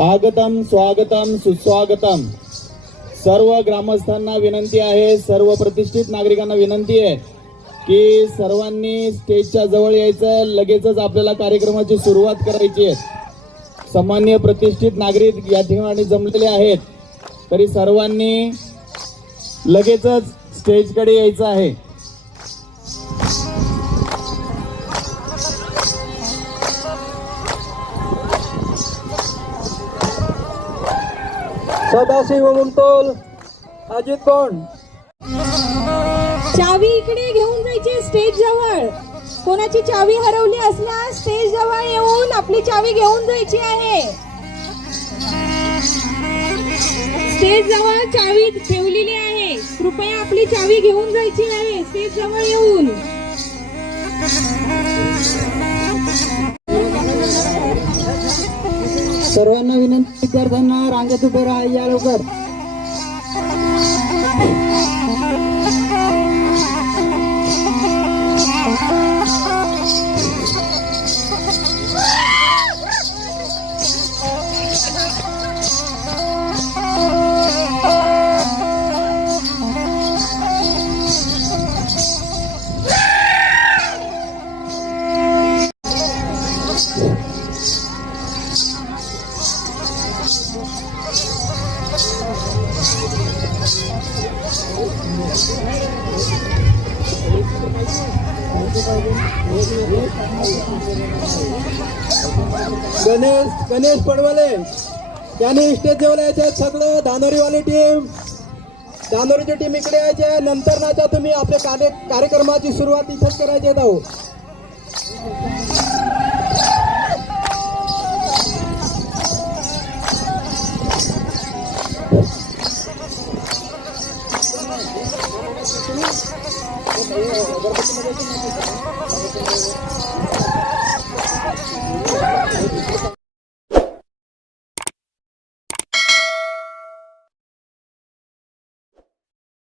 आगतम स्वागतम सुस्वागतम। सर्व ग्रामस्थांना विनंती आहे, सर्व प्रतिष्ठित नागरिकांना विनंती आहे की सर्वांनी स्टेजच्या जवळ यायचं। लगेचच आपल्याला कार्यक्रमाची सुरुवात करायची आहे। सामान्य प्रतिष्ठित नागरिक या ठिकाणी जमलेले आहेत, तरी सर्वांनी लगेचच स्टेजकडे यायचं आहे। सदाशिव मुमतोल, अजित कोण, चावी इकडे घेऊन जायची स्टेज जवळ। कोणाची चावी हरवली असल्यास स्टेज जवळ येऊन आपली चावी घेऊन जायची आहे। स्टेज जवळ चावी ठेवलेली आहे, कृपया आपली चावी घेऊन जायची आहे स्टेज जवळ येऊन। सर्वांना विनंती, विद्यार्थ्यांना रांगेत उभे राहा, या लवकर। गणेश पडवले यांनी स्टेज जवळ यायचे। सगळं धानोरीवाली टीम, धानोरीची टीम इकडे यायचे। नंतर नाचा तुम्ही आपल्या कार्यक्रमाची सुरुवात इथेच करायची आहे। गणपती